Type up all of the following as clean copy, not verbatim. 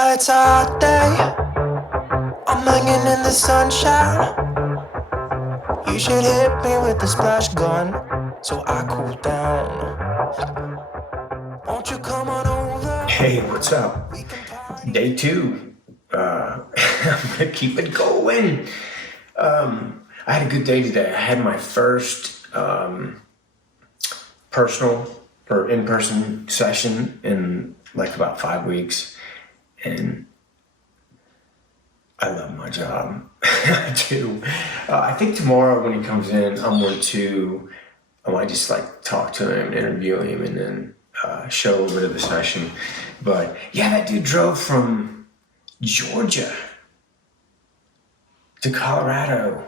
Yeah, it's a hot day. I'm hanging in the sunshine. You should hit me with the splash gun so I cool down. Won't you come on over? Hey, what's up? We can party. Day two. I'm gonna keep it going. I had a good day today. I had my first personal or in-person session in like about 5 weeks, and I love my job. I do. I think tomorrow when he comes in, I might just like talk to him, interview him, and then show a bit of the session. But yeah, that dude drove from Georgia to Colorado.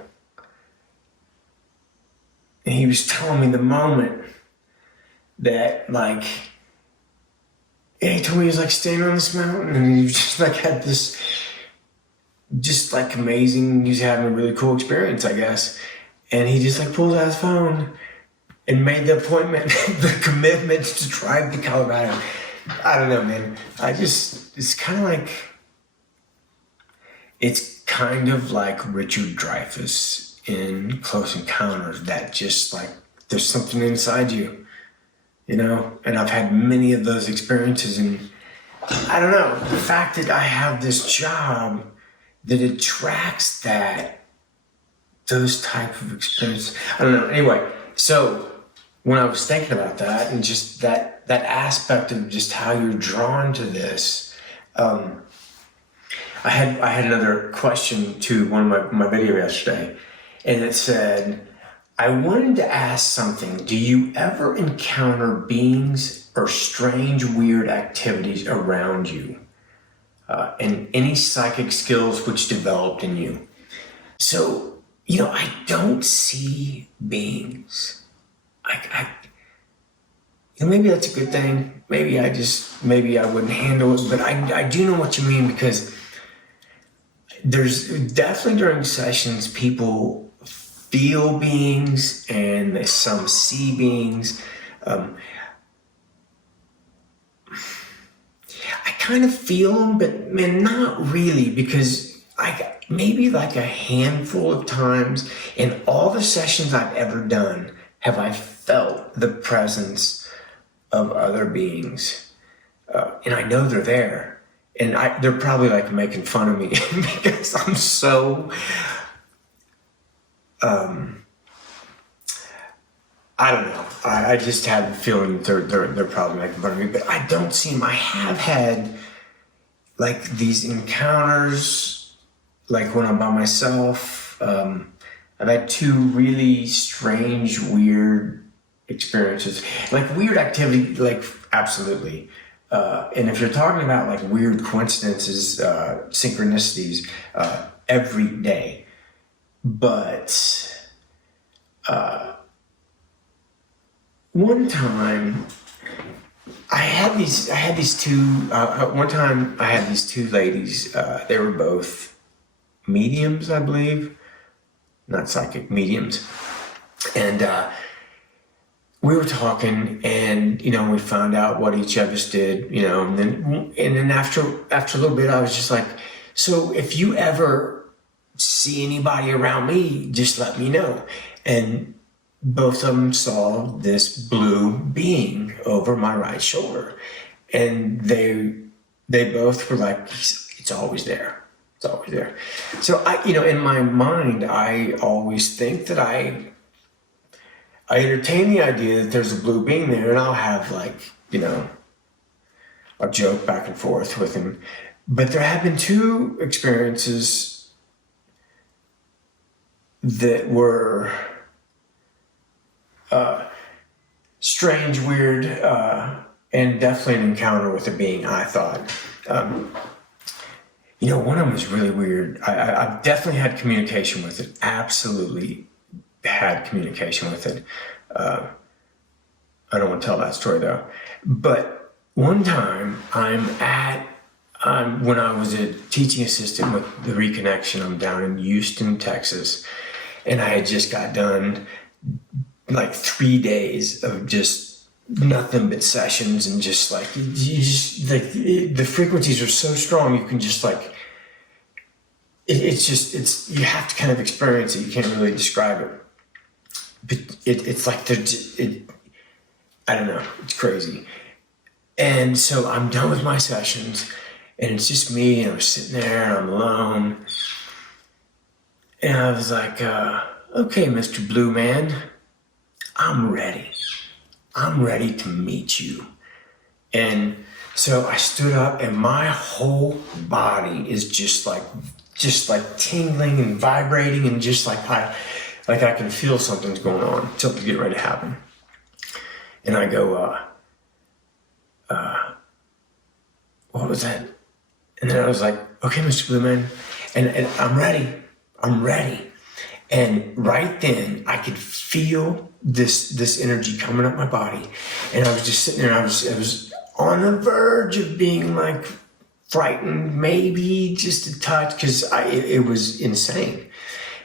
And he was telling me the moment that like, yeah, he told me he was like standing on this mountain and he just like had this just like amazing, he was having a really cool experience, I guess. And he just like pulls out his phone and made the appointment, the commitment to drive to Colorado. I don't know, man. It's kind of like Richard Dreyfuss in Close Encounters, that just like, there's something inside you, you know? And I've had many of those experiences, and I don't know, the fact that I have this job that attracts those type of experiences. I don't know. Anyway, so when I was thinking about that and just that aspect of just how you're drawn to this, I had another question to one of my video yesterday, and it said, I wanted to ask something. Do you ever encounter beings or strange, weird activities around you? And any psychic skills which developed in you? So, I don't see beings. Maybe that's a good thing. Maybe I wouldn't handle it, but I do know what you mean, because there's definitely during sessions, people feel beings and some see beings. I kind of feel them, but man, not really, because maybe like a handful of times in all the sessions I've ever done have I felt the presence of other beings, and I know they're there, and they're probably like making fun of me because I'm so. I don't know. I just have a feeling they're probably making fun of me, but I don't see them. I have had like these encounters, like when I'm by myself. I've had two really strange, weird experiences, like weird activity, like absolutely. And if you're talking about like weird coincidences, synchronicities, every day, but one time I had these two ladies. They were both mediums, I believe, not psychic, mediums, and we were talking, and we found out what each of us did, and then after a little bit, I was just like, so if you ever see anybody around me, just let me know. And both of them saw this blue being over my right shoulder, and they both were like, it's always there. It's always there. So in my mind, I always think that I entertain the idea that there's a blue being there, and I'll have like, a joke back and forth with him. But there have been two experiences that were strange, weird, and definitely an encounter with a being, I thought. One of them was really weird. I've definitely had communication with it. Absolutely had communication with it. I don't want to tell that story though. But one time when I was a teaching assistant with the Reconnection, I'm down in Houston, Texas, and I had just got done like 3 days of just nothing but sessions, and just like you just like the frequencies are so strong, you can just like it's you have to kind of experience it. You can't really describe it, but it's like I don't know, it's crazy. And so I'm done with my sessions, and it's just me, and I'm sitting there, and I'm alone, and I was like, okay, Mr. Blue Man, I'm ready to meet you. And so I stood up, and my whole body is just like tingling and vibrating, and just like I can feel something's going on, something's getting ready to happen. And I go, what was that? And then I was like, okay, Mr. Blue Man, and I'm ready. And right then I could feel this energy coming up my body. And I was just sitting there, I was on the verge of being like frightened, maybe just a touch, because it was insane.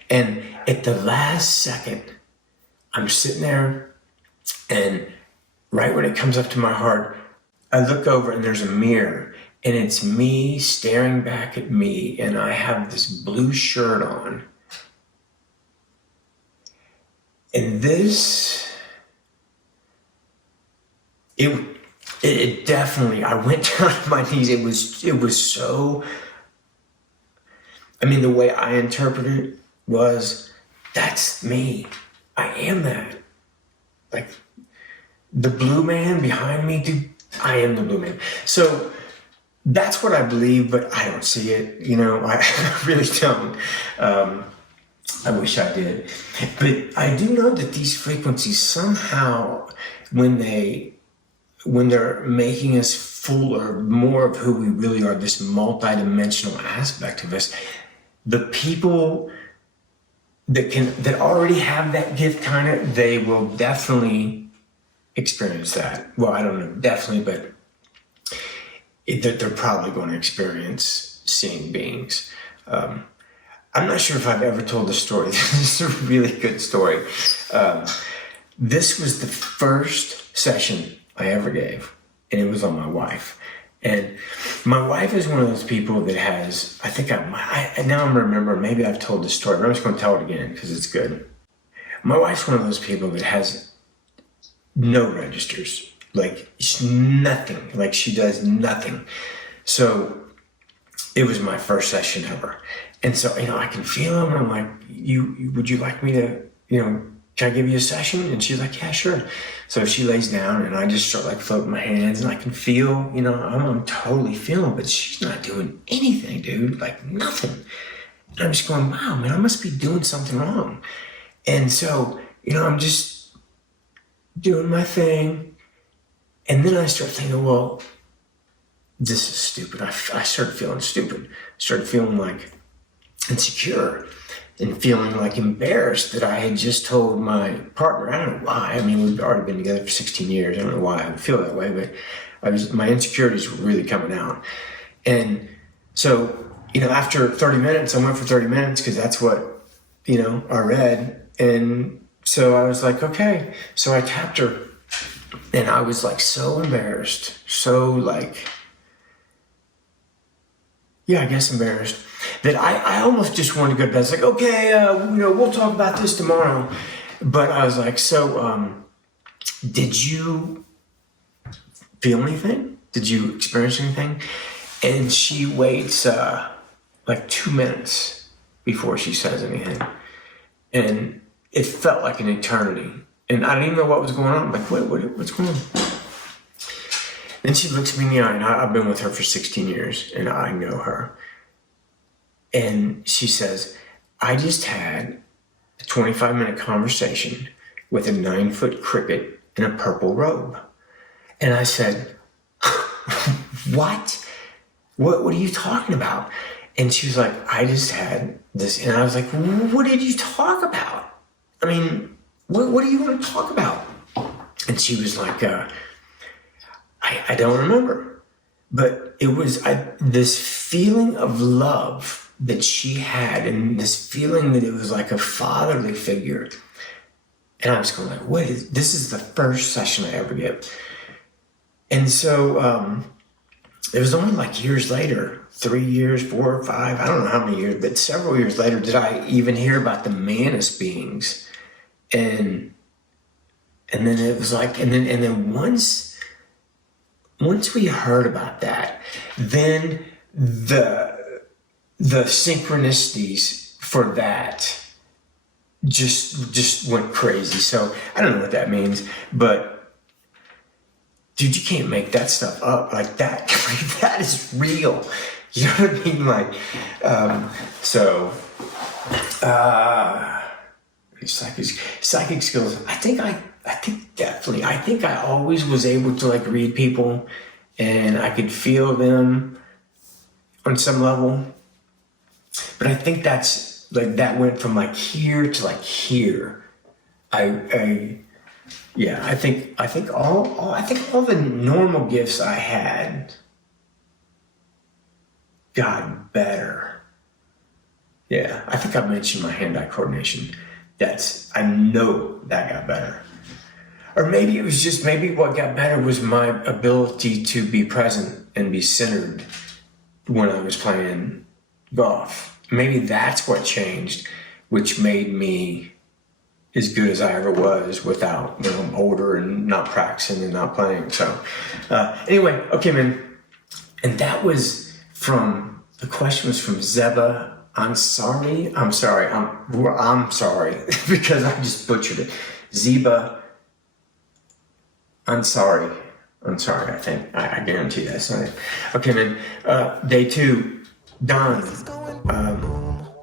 And at the last second, I'm sitting there, and right when it comes up to my heart, I look over, and there's a mirror, and it's me staring back at me, and I have this blue shirt on. And this, it definitely, I went down to my knees. It was so, I mean, the way I interpreted it was, that's me. I am that. Like, the blue man behind me, dude, I am the blue man. So that's what I believe, but I don't see it. You know, I really don't. I wish I did. But I do know that these frequencies somehow, when they're making us full or more of who we really are, this multidimensional aspect of us, the people that already have that gift, kind of, they will definitely experience that. Well, I don't know, definitely, but they're probably going to experience seeing beings. I'm not sure if I've ever told this story. This is a really good story. This was the first session I ever gave, and it was on my wife. And my wife is one of those people that has, I think now I'm remembering, maybe I've told this story, but I'm just going to tell it again because it's good. My wife's one of those people that has no registers, like nothing, like she does nothing. So it was my first session ever. And so, I can feel him, and I'm like, would you like me to, can I give you a session? And she's like, yeah, sure. So she lays down, and I just start like floating my hands, and I can feel, I'm totally feeling, but she's not doing anything, dude, like nothing. And I'm just going, wow, man, I must be doing something wrong. And so, I'm just doing my thing. And then I start thinking, well, this is stupid. I started feeling stupid. I started feeling like insecure and feeling like embarrassed that I had just told my partner. I don't know why. I mean, we've already been together for 16 years. I don't know why I would feel that way, but my insecurities were really coming out. And so, after 30 minutes, I went for 30 minutes because that's what, I read. And so I was like, okay. So I tapped her, and I was like so embarrassed. So like, yeah, I guess embarrassed, that I almost just wanted to go to bed. It's like, okay, we'll talk about this tomorrow. But I was like, so, did you feel anything? Did you experience anything? And she waits like 2 minutes before she says anything. And it felt like an eternity. And I didn't even know what was going on. I'm like, what's going on? Then she looks me in the eye, and I've been with her for 16 years, and I know her. And she says, I just had a 25-minute conversation with a 9-foot cricket in a purple robe. And I said, what? What are you talking about? And she was like, I just had this. And I was like, what did you talk about? I mean, what do you want to talk about? And she was like, I don't remember. But it was this feeling of love that she had, and this feeling that it was like a fatherly figure. And I was going like, wait, this is the first session I ever get. And so it was only like years later, 3 years, 4 or 5, I don't know how many years, but several years later did I even hear about the Manus beings. And then it was like, and then once we heard about that, then the synchronicities for that just went crazy. So I don't know what that means, but dude, you can't make that stuff up like that. Like, that is real. You know what I mean? Like, psychic skills. I think I always was able to like read people, and I could feel them on some level. But I think that's like, that went from like here to like here. I think all the normal gifts I had got better. Yeah, I think I mentioned my hand-eye coordination. I know that got better. Or maybe it was just, maybe what got better was my ability to be present and be centered when I was playing golf. Maybe that's what changed, which made me as good as I ever was without, I'm older and not practicing and not playing. So anyway, okay, man. And that was the question was from Zeba. I'm sorry, because I just butchered it. Zeba, I'm sorry, I think. I guarantee that's not it. Okay, man. Day 2, done.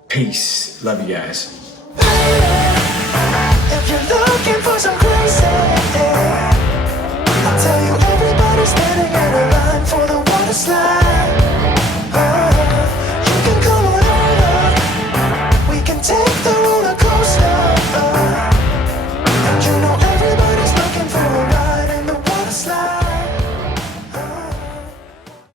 Peace. Love you guys. If you're looking for some